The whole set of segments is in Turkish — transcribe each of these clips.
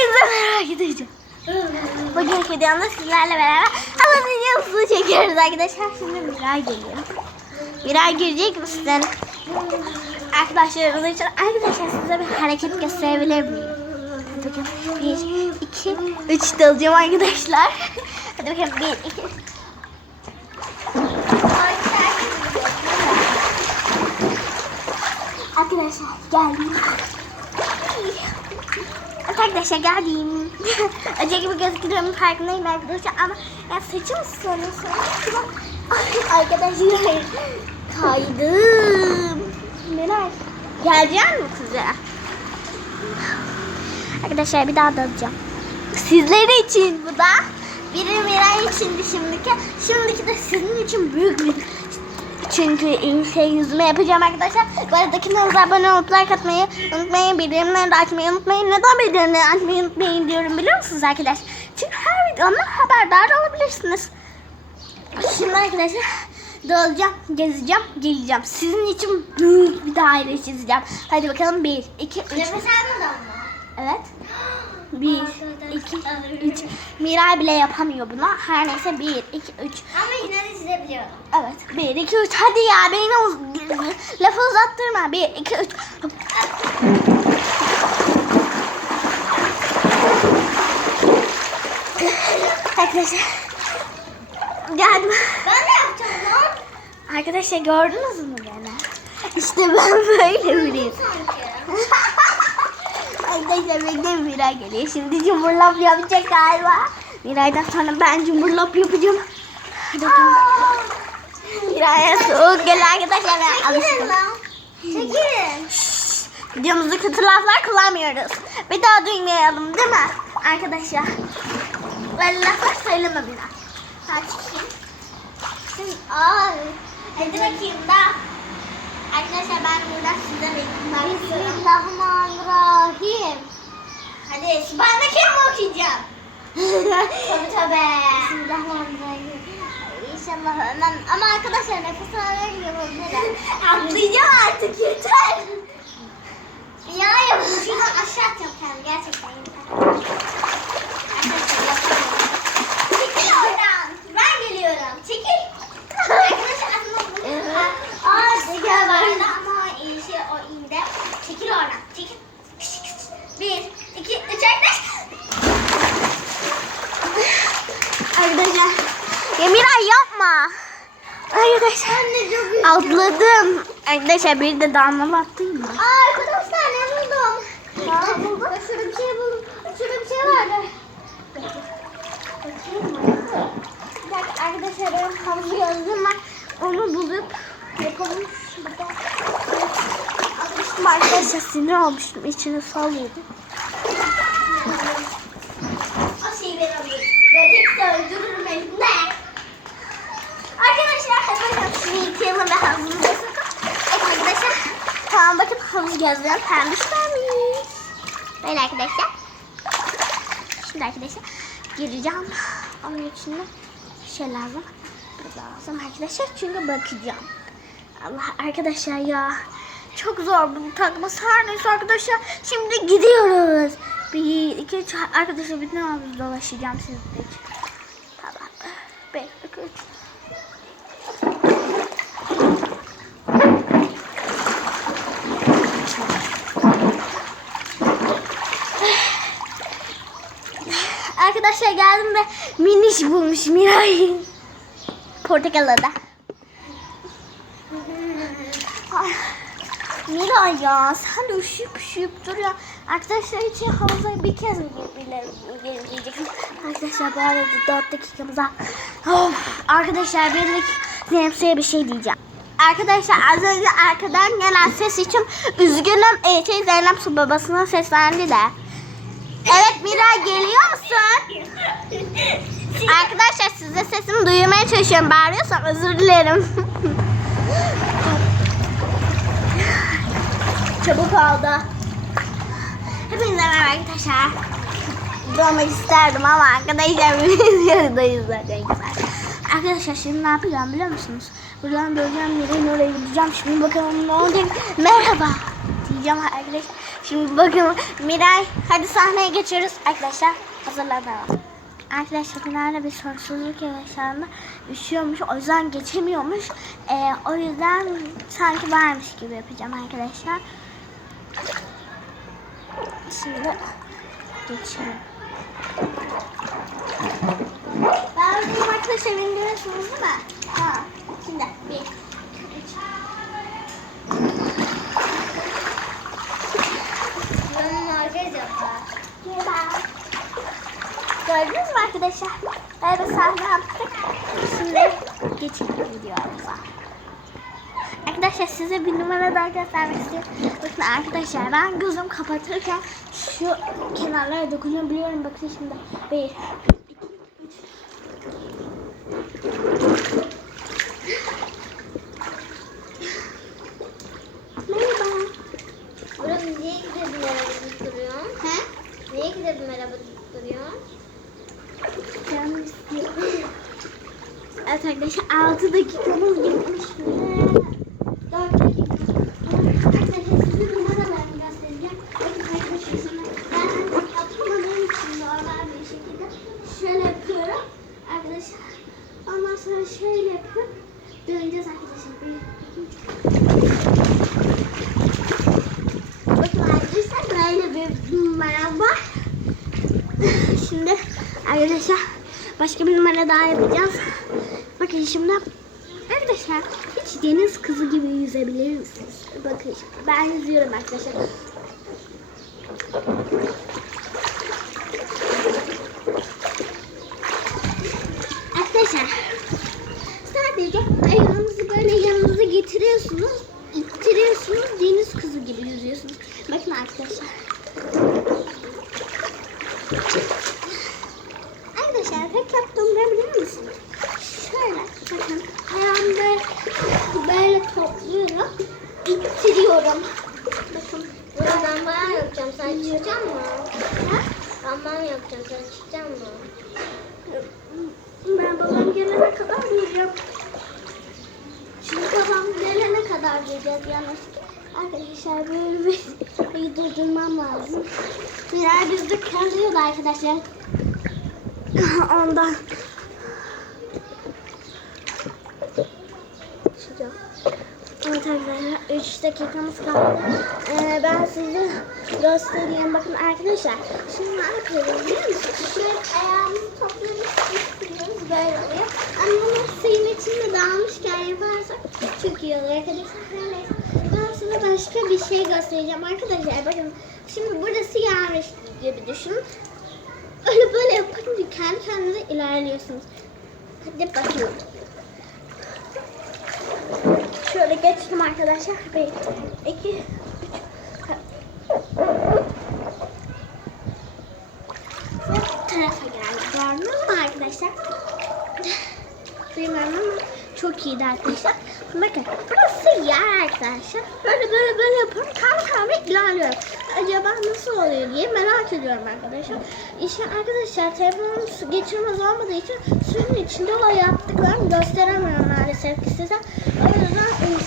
Hepinize merhaba gideceğim. Bugünkü videomda sizlerle beraber hava videosu çekiyoruz arkadaşlar. Şimdi Miray geliyor. Miray girecek misin? Arkadaşlarımız için arkadaşlar size bir hareket gösterebilir miyim? Hadi bakalım. Bir, iki, üç dalacağım arkadaşlar. Hadi bakalım. Bir, iki, Arkadaşlar geldim. Evet Arkadaşlar geldim. Acı gibi gözüküyorum farkındayım arkadaşlar ama ya saçım Ay, arkadaşlar kaydım. Meral gelecek mi size? Arkadaşlar bir daha dalacağım. Sizler için bu da. Biri Miray içindi şimdiki. Şimdiki de sizin için büyük bir çünkü iyi şey yüzme yapacağım arkadaşlar. Bu arada kanalımıza abone olup like atmayı unutmayın. Bildirimleri de açmayı unutmayın. Neden bildirimleri açmayı unutmayın diyorum biliyor musunuz arkadaşlar? Çünkü her videomdan haberdar olabilirsiniz. Şimdi arkadaşlar dalacağım, gezeceğim, geleceğim. Sizin için büyük bir daire çizeceğim. Hadi bakalım. Bir, iki, üç. Nefes almadan mı? Evet. Bir, iki, üç. Miray bile yapamıyor bunu. Her neyse bir, iki, üç. Ama yine de çizebiliyorum. Evet. Bir, iki, üç. Hadi ya beni uz lafı uzattırma. Bir, iki, üç. Arkadaşlar. Geldim. Ben de yapacağım lan. Arkadaşlar gördünüz mü beni? İşte ben böyle biriyim. Arkadaşlar bekleyin Miray geliyor. Şimdi cumburlop yapacak galiba. Miray'dan sonra ben cumburlop yapacağım. Hadi bakalım. Miray'a soğuk gel arkadaşlar. Ben Çekilin alıştım. Çekilin. Videomuzda kötü laflar kullanmıyoruz. Bir daha duymayalım değil mi? Arkadaşlar. Böyle laflar söyleme bir daha. Hadi ay. Hadi bakayım da. Arkadaşlar ben burada size bekliyorum. Bismillahirrahmanirrahim. Hadi Sübhaneke mi okuyacağım? Tabii tabii. Bismillahirrahmanirrahim. İnşallah hemen ama arkadaşlar nefes alarak yapabilirim. Atlayacağım artık yeter. Ya yapalım. Şuradan aşağı atacağım kendimi gerçekten. Arkadaşlar yapamıyorum. Çekil oradan. Ben geliyorum. Çekil. Arkadaşlar aslında bu Aa, Rüzgar vardı ama iyi şey o indi. Çekil oradan. Çekil. Bir, iki, üç, arkadaş. Arkadaşlar. Yapma. Arkadaşlar. Atladım. Arkadaşlar bir de damlalı attın mı? Arkadaşlar ne buldum? Ne buldun? Şurada bir şey buldum. Şurada bir şey vardı. Bakayım mı? Bir dakika arkadaşlar benim havlu gözlüğüm var. Onu bulup yapalım. Şurada. Almıştım sinir olmuştum. İçine sallıyordum. O şeyi ben alayım. Böcek öldürürüm elimde. Arkadaşlar hadi bakalım şunu yıkayalım ve havlumuzu sokalım. Evet arkadaşlar. Tamam bakın havlu gözlüğüm pembiş pembiş. Böyle arkadaşlar. Şimdi arkadaşlar gireceğim. Onun için de şey lazım. Bir lazım arkadaşlar çünkü bakacağım. Allah arkadaşlar ya. Çok zor bunu takması. Her neyse arkadaşlar. Şimdi gidiyoruz. Bir, iki, üç. Arkadaşlar bütün havuzu dolaşacağım sizin için. Tamam. Bir, iki, üç. Arkadaşlar geldim ve miniş bulmuş Miray. Portakal da. Ay, Miray ya sen üşüyüp üşüyüp dur ya. Arkadaşlar için havuza bir kez mi bile gelmeyeceksin? Arkadaşlar bu arada 4 dakikamız var. Of, arkadaşlar Zeynep Su'ya bir şey diyeceğim. Arkadaşlar az önce arkadan gelen ses için üzgünüm. Ee, şey, Zeynep Su babasına seslendi de. Evet Miray geliyor musun? Arkadaşlar size sesimi duyurmaya çalışıyorum. Bağırıyorsam özür dilerim. Çabuk oldu. Hepinize merhaba arkadaşlar. Doğmak isterdim ama arkadaşlar biz yarıdayız zaten. Arkadaşlar şimdi ne yapacağım biliyor musunuz? Buradan döneceğim nereye oraya gideceğim. Şimdi bakalım ne olacak. Merhaba diyeceğim arkadaşlar. Şimdi bakın Miray hadi sahneye geçiyoruz arkadaşlar. Hazırlanalım. Arkadaşlar Miray'la bir sorumsuzluk yaşandı. Üşüyormuş o yüzden geçemiyormuş. Ee, o yüzden sanki varmış gibi yapacağım arkadaşlar. Şimdi geçelim. Ben arkadaşlar beni görüyorsunuz değil mi? Ha. Şimdi bir, üç. Buranın herkes yapar. Gördünüz mü arkadaşlar? Böyle bir sahne yaptık. Şimdi geçelim videomuza. Arkadaşlar size bir numara daha göstermek istiyorum. Bakın arkadaşlar ben gözüm kapatırken şu kenarlara dokunabiliyorum. Bakın şimdi. Bir. Burası niye gidip merhaba deyip duruyorsun? He? Niye gidip merhaba deyip duruyorsun? Canım istiyor. Evet arkadaşlar 6 dakikamız gitmiş. Ondan sonra şöyle yapıp döneceğiz arkadaşlar. 1, 2, 3. Bakın arkadaşlar böyle bir numara var. Şimdi arkadaşlar başka bir numara daha yapacağız. Bakın şimdi arkadaşlar hiç deniz kızı gibi yüzebilir misiniz? Bakın ben yüzüyorum arkadaşlar. Arkadaşlar sadece ayağınızı böyle yanınıza getiriyorsunuz, ittiriyorsunuz, deniz kızı gibi yüzüyorsunuz. Bakın arkadaşlar. Arkadaşlar tek yaptığımı bilir misiniz? Şöyle bakın ayağımı böyle, topluyorum. ittiriyorum. Bakın. Burada ben bayağı yapacağım. Sen çıkacak mı? Ha? Ben bayağı yapacağım. Sen çıkacak mı? Ben babam gelene kadar diyeceğim. Şimdi babam gelene kadar diyeceğiz yalnız. Arkadaşlar böyle bir bir durdurmam lazım. Miray bizde kalıyordu arkadaşlar. Ondan. Sıcak. Evet arkadaşlar 3 dakikamız kaldı. Ee, ben size göstereyim. Bakın arkadaşlar. Şimdi ne yapıyorum biliyor musunuz? Şöyle ayağımızı topluyoruz, ittiriyoruz böyle oluyor. Ama bunu suyun içinde dağılmışken yaparsak çok iyi olur arkadaşlar. Neyse. Ben size başka bir şey göstereceğim arkadaşlar. Bakın şimdi burası yağmış gibi düşünün. Öyle böyle yapınca kendi kendinize ilerliyorsunuz. Hadi bakın. Geçtim arkadaşlar. Bir, iki, üç. Bu tarafa geldik. Gördünüz mü arkadaşlar? Bilmiyorum ama çok iyiydi arkadaşlar. Bakın burası yer arkadaşlar. Böyle böyle böyle yapıyorum. Kendi kendime ilerliyorum. Acaba nasıl oluyor diye merak ediyorum arkadaşlar. İşte arkadaşlar telefonum geçirmez olmadığı için suyun içinde o yaptıklarımı gösteremiyorum maalesef ki size.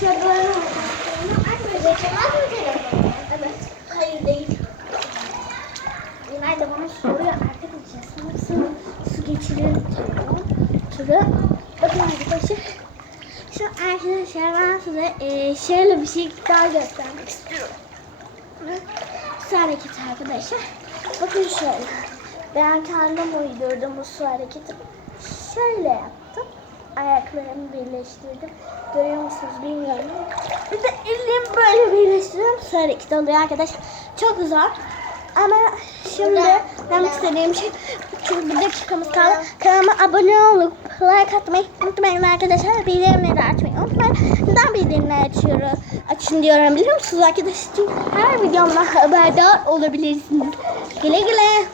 Böyle arkadaşlar. Geçemez mi telefonu? Evet. Hayır değil. Bana soruyor arkadaşlar sana su, geçirir. Bakın arkadaşlar. Şu arkadaşlar ben şöyle bir şey daha göstermek istiyorum. Su hareketi arkadaşlar. Bakın şöyle. Ben kendim uydurdum bu su hareketi. Şöyle yaptım. Ayaklarımı birleştirdim. Görüyor musunuz bilmiyorum. Bir de elimi böyle birleştiriyorum. Su hareketi oluyor arkadaşlar. Çok zor. Ama şimdi ben istediğim şey çünkü bir dakikamız kaldı. Kanalıma abone olup like atmayı unutmayın arkadaşlar. Bildirimleri açmayı unutmayın. Neden bildirimleri açıyorum? Açın diyorum biliyor musunuz arkadaşlar? Çünkü her videomdan haberdar olabilirsiniz. Güle güle.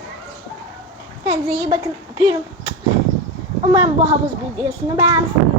Kendinize iyi bakın. Öpüyorum. Umarım bu havuz videosunu beğenmişsiniz.